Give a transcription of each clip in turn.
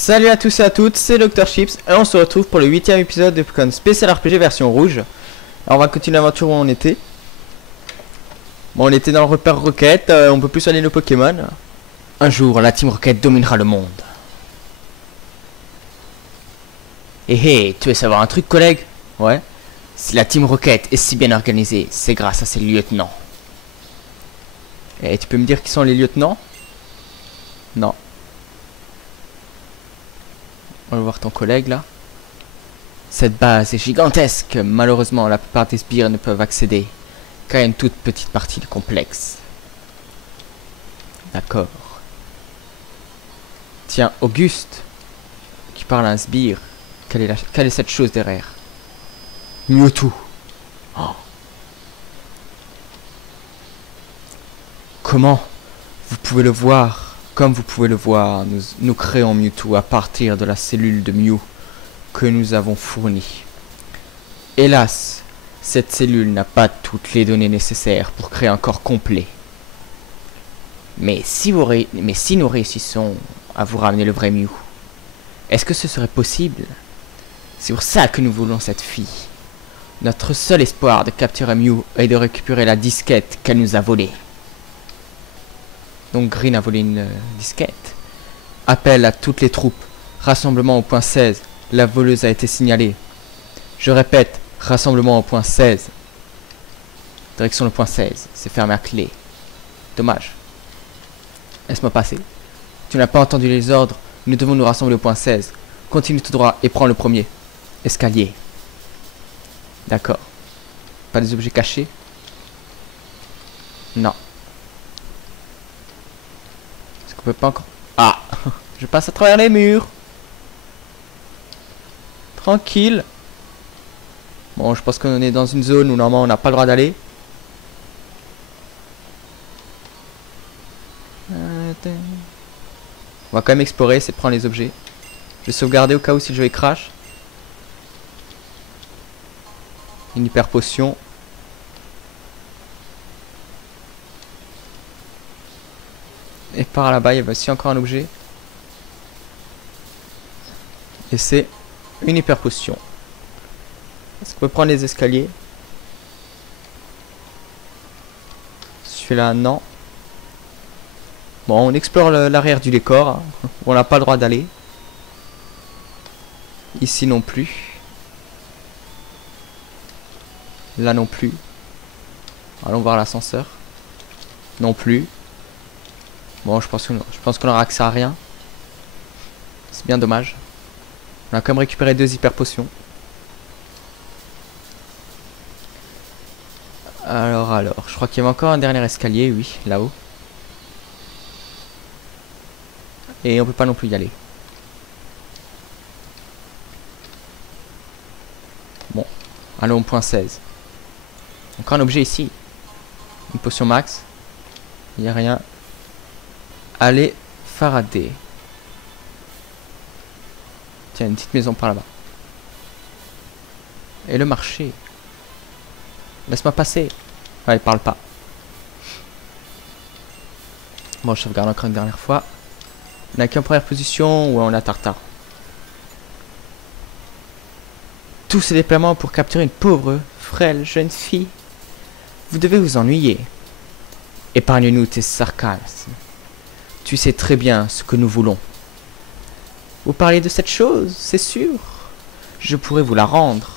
Salut à tous et à toutes, c'est Dr Chips et on se retrouve pour le 8ème épisode de Pokémon Spécial RPG version rouge. Alors on va continuer l'aventure où on était. Bon, on était dans le repère Rocket, on peut plus soigner nos Pokémon. Un jour, la Team Rocket dominera le monde. Hé, tu veux savoir un truc, collègue? Ouais. Si la Team Rocket est si bien organisée, c'est grâce à ses lieutenants. Et tu peux me dire qui sont les lieutenants? Non. On va voir ton collègue là. Cette base est gigantesque. Malheureusement, la plupart des sbires ne peuvent accéder qu'à une toute petite partie du complexe. D'accord. Tiens, Auguste, qui parle à un sbire. Quelle est cette chose derrière? Mewtwo. Oh. Comment? Vous pouvez le voir. Comme vous pouvez le voir, nous créons Mewtwo à partir de la cellule de Mew que nous avons fournie. Hélas, cette cellule n'a pas toutes les données nécessaires pour créer un corps complet. Mais si nous réussissons à vous ramener le vrai Mew, est-ce que ce serait possible? C'est pour ça que nous voulons cette fille. Notre seul espoir de capturer Mew est de récupérer la disquette qu'elle nous a volée. Donc Green a volé une disquette. Appel à toutes les troupes. Rassemblement au point 16. La voleuse a été signalée. Je répète, rassemblement au point 16. Direction le point 16. C'est fermé à clé. Dommage. Laisse-moi passer. Tu n'as pas entendu les ordres. Nous devons nous rassembler au point 16. Continue tout droit et prends le premier. Escalier. D'accord. Pas des objets cachés? Non. On peut pas encore... Ah. Je passe à travers les murs. Tranquille. Bon, je pense qu'on est dans une zone où normalement on n'a pas le droit d'aller. On va quand même explorer, c'est de prendre les objets. Je vais sauvegarder au cas où si le jeu crash. Une hyper potion. Et par là-bas, il y a aussi encore un objet. Et c'est une hyper potion. Est-ce qu'on peut prendre les escaliers? Celui-là, non. Bon, on explore l'arrière du décor. Hein, où on n'a pas le droit d'aller. Ici non plus. Là non plus. Allons voir l'ascenseur. Non plus. Bon, je pense qu'on aura accès à rien. C'est bien dommage. On a quand même récupéré 2 hyper potions. Alors, je crois qu'il y avait encore un dernier escalier, oui, là-haut. Et on peut pas non plus y aller. Bon, allons au point 16. Encore un objet ici. Une potion max. Il n'y a rien. Allez, Faraday. Tiens, une petite maison par là-bas. Et le marché. Laisse-moi passer. Ouais, il parle pas. Bon, je sauvegarde encore une dernière fois. On a qu'en première position ou on a Tartare. Tous ces déploiements pour capturer une pauvre, frêle jeune fille. Vous devez vous ennuyer. Épargne-nous tes sarcasmes. Tu sais très bien ce que nous voulons. Vous parlez de cette chose, c'est sûr. Je pourrais vous la rendre.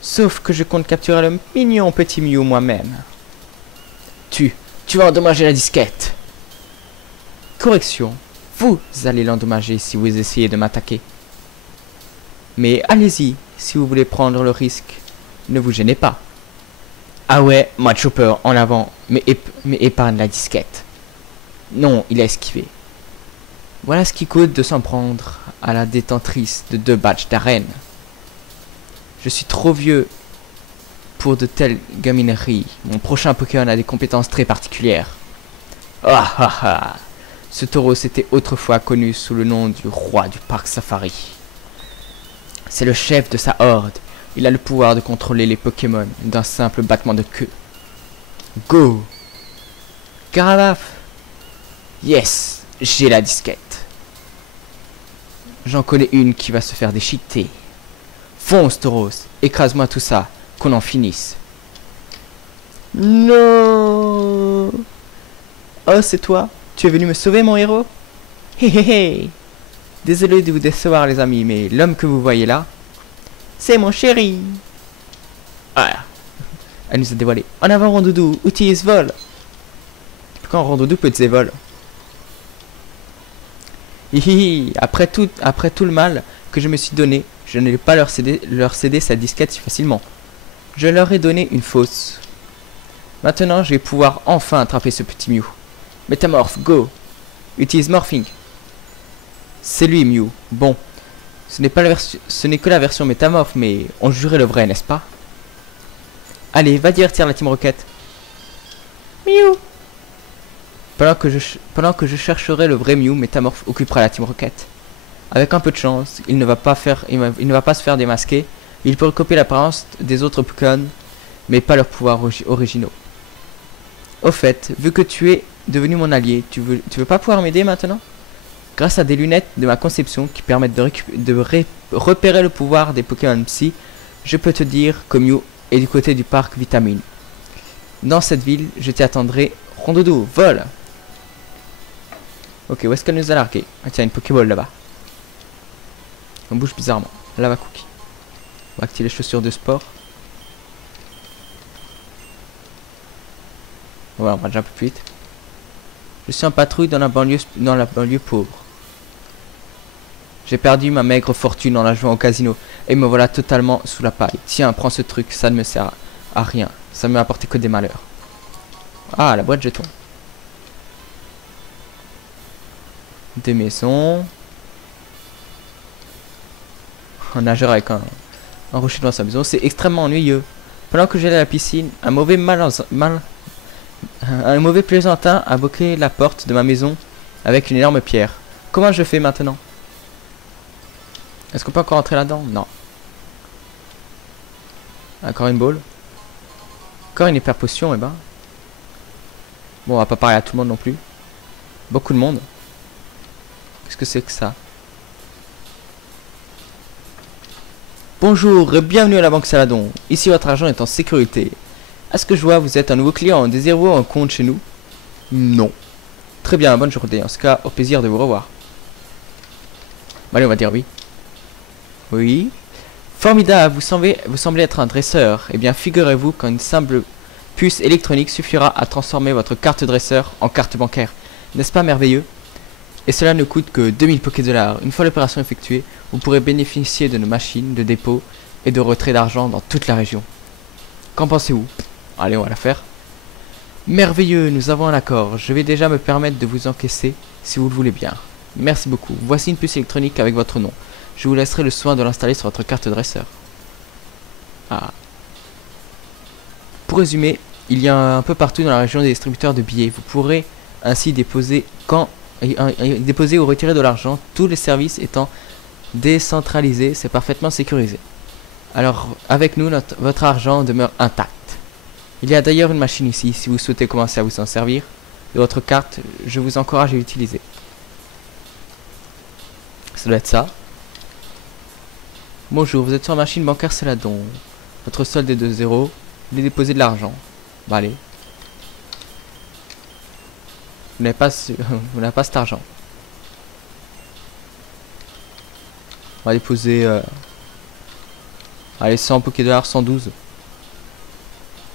Sauf que je compte capturer le mignon petit Mew moi-même. Tu vas endommager la disquette. Correction, vous allez l'endommager si vous essayez de m'attaquer. Mais allez-y, si vous voulez prendre le risque. Ne vous gênez pas. Ah ouais, moi Chopper, en avant, mais épargne la disquette. Non, il a esquivé. Voilà ce qui coûte de s'en prendre à la détentrice de 2 badges d'arène. Je suis trop vieux pour de telles gamineries. Mon prochain Pokémon a des compétences très particulières. Ah ah ah. Ce taureau s'était autrefois connu sous le nom du roi du parc safari. C'est le chef de sa horde. Il a le pouvoir de contrôler les Pokémon d'un simple battement de queue. Go! Garabaf! Yes! J'ai la disquette. J'en connais une qui va se faire déchiqueter. Fonce, Tauros. Écrase-moi tout ça. Qu'on en finisse. Non. Oh, c'est toi? Tu es venu me sauver, mon héros? Hé hé hé. Désolé de vous décevoir, les amis, mais l'homme que vous voyez là, c'est mon chéri. Ah. Elle nous a dévoilé. En avant, Rondoudou. Utilise vol. Quand Rondoudou peut utiliser vol. Hihi. Après tout le mal que je me suis donné, je n'allais pas leur céder sa disquette si facilement. Je leur ai donné une fausse. Maintenant, je vais pouvoir enfin attraper ce petit Mew. Métamorphe, go. Utilise Morphing. C'est lui, Mew. Bon, ce n'est que la version métamorphe, mais on jurait le vrai, n'est-ce pas? Allez, va divertir la Team Rocket. Mew. Pendant que je chercherai le vrai Mew, Métamorphe occupera la Team Rocket. Avec un peu de chance, il ne va pas se faire démasquer. Il peut recopier l'apparence des autres Pokémon, mais pas leurs pouvoirs originaux. Au fait, vu que tu es devenu mon allié, tu veux pas pouvoir m'aider maintenant? Grâce à des lunettes de ma conception qui permettent de repérer le pouvoir des Pokémon Psy, je peux te dire que Mew est du côté du parc Vitamine. Dans cette ville, je t'y attendrai. Rondoudou, vole! Ok, où est-ce qu'elle nous a largué? Ah tiens, une Pokéball là-bas. On bouge bizarrement. Lava Cookie. On va activer les chaussures de sport. Voilà, on va déjà un peu plus vite. Je suis en patrouille dans la banlieue pauvre. J'ai perdu ma maigre fortune en la jouant au casino et me voilà totalement sous la paille. Tiens, prends ce truc, ça ne me sert à rien. Ça ne m'a apporté que des malheurs. Ah, la boîte jetons. Des maisons. Un nageur avec un rocher dans sa maison. C'est extrêmement ennuyeux. Pendant que j'allais à la piscine, un mauvais plaisantin a bloqué la porte de ma maison avec une énorme pierre. Comment je fais maintenant? Est-ce qu'on peut encore entrer là-dedans? Non. Encore une boule. Encore une hyper potion, et ben. Bon, on va pas parler à tout le monde non plus. Beaucoup de monde. Qu'est-ce que c'est que ça? Bonjour et bienvenue à la Banque Saladon. Ici votre argent est en sécurité. À ce que je vois, vous êtes un nouveau client. Désirez-vous un compte chez nous? Non. Très bien, bonne journée. En ce cas, au plaisir de vous revoir. Bon, allez, on va dire oui. Oui. Formidable, vous semblez être un dresseur. Eh bien, figurez-vous qu'une simple puce électronique suffira à transformer votre carte dresseur en carte bancaire. N'est-ce pas merveilleux? Et cela ne coûte que 2000 Poké-Dollars. Une fois l'opération effectuée, vous pourrez bénéficier de nos machines de dépôt et de retrait d'argent dans toute la région. Qu'en pensez-vous? Allez, on va la faire. Merveilleux, nous avons un accord. Je vais déjà me permettre de vous encaisser si vous le voulez bien. Merci beaucoup. Voici une puce électronique avec votre nom. Je vous laisserai le soin de l'installer sur votre carte dresseur. Ah. Pour résumer, il y a un peu partout dans la région des distributeurs de billets. Vous pourrez ainsi déposer ou retirer de l'argent, tous les services étant décentralisés, c'est parfaitement sécurisé. Alors, avec nous, votre argent demeure intact. Il y a d'ailleurs une machine ici, si vous souhaitez commencer à vous en servir. De votre carte, je vous encourage à l'utiliser. Ça doit être ça. Bonjour, vous êtes sur la machine bancaire Saladon. Votre solde est de 0. Vous voulez déposer de l'argent. Bah allez. Vous n'avez pas cet argent. On va déposer... allez, 100 Poké-Dollars, 112.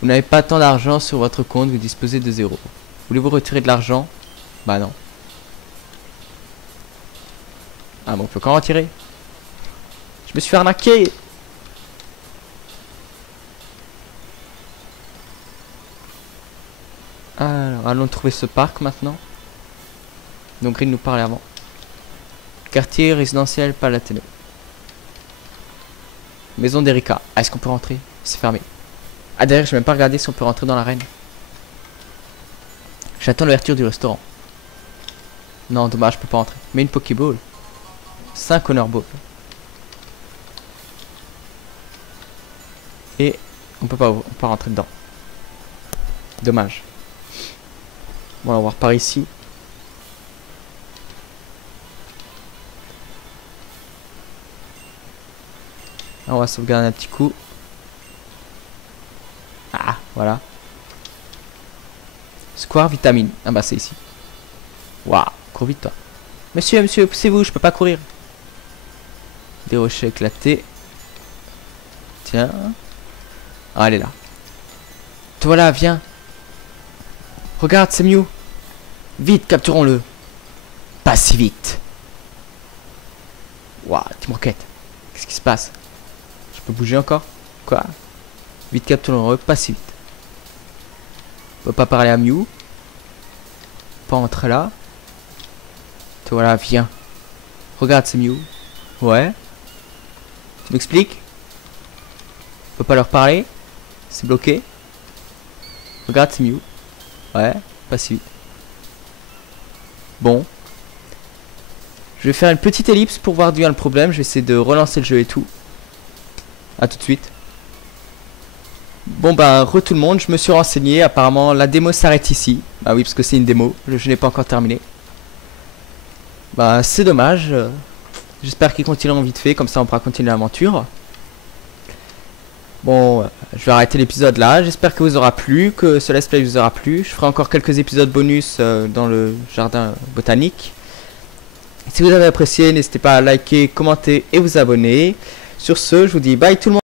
Vous n'avez pas tant d'argent sur votre compte, vous disposez de 0. Voulez-vous retirer de l'argent? Bah non. Ah bon, on peut qu'en retirer. Je me suis fait arnaquer. Alors, allons trouver ce parc maintenant. Donc, Green nous parlait avant. Quartier résidentiel Palatino. Maison d'Erika. Ah, est-ce qu'on peut rentrer? C'est fermé. Ah, d'ailleurs, je n'ai même pas regardé si on peut rentrer dans l'arène. J'attends l'ouverture du restaurant. Non, dommage, je peux pas rentrer. Mais une Pokéball. 5 Honor Ball. Et on peut pas rentrer dedans. Dommage. Bon, on va voir par ici. On va sauvegarder un petit coup. Ah, voilà. Square vitamine. Ah bah c'est ici. Waouh, cours vite toi. Monsieur, monsieur, poussez-vous, je peux pas courir. Des rochers éclatés. Tiens. Ah, elle est là. Te voilà, viens. Regarde, c'est Mew. Vite, capturons-le. Pas si vite. Waouh, Team Rocket. Qu'est-ce qui se passe? Je peux bouger encore? Quoi? Vite, capturons-le, pas si vite. On peut pas parler à Mew. Pas entrer là. Te voilà, viens. Regarde, c'est Mew. Ouais. Tu m'expliques? On peut pas leur parler? C'est bloqué. Regarde, c'est Mew. Ouais, pas si vite. Bon. Je vais faire une petite ellipse pour voir d'où vient le problème. Je vais essayer de relancer le jeu et tout. A tout de suite. Bon bah, tout le monde, je me suis renseigné. Apparemment, la démo s'arrête ici. Bah oui, parce que c'est une démo. Je n'ai pas encore terminé. Bah, c'est dommage. J'espère qu'ils continueront vite fait. Comme ça, on pourra continuer l'aventure. Bon, je vais arrêter l'épisode là. J'espère que vous aura plu, que ce let's play vous aura plu. Je ferai encore quelques épisodes bonus dans le jardin botanique. Si vous avez apprécié, n'hésitez pas à liker, commenter et vous abonner. Sur ce, je vous dis bye tout le monde.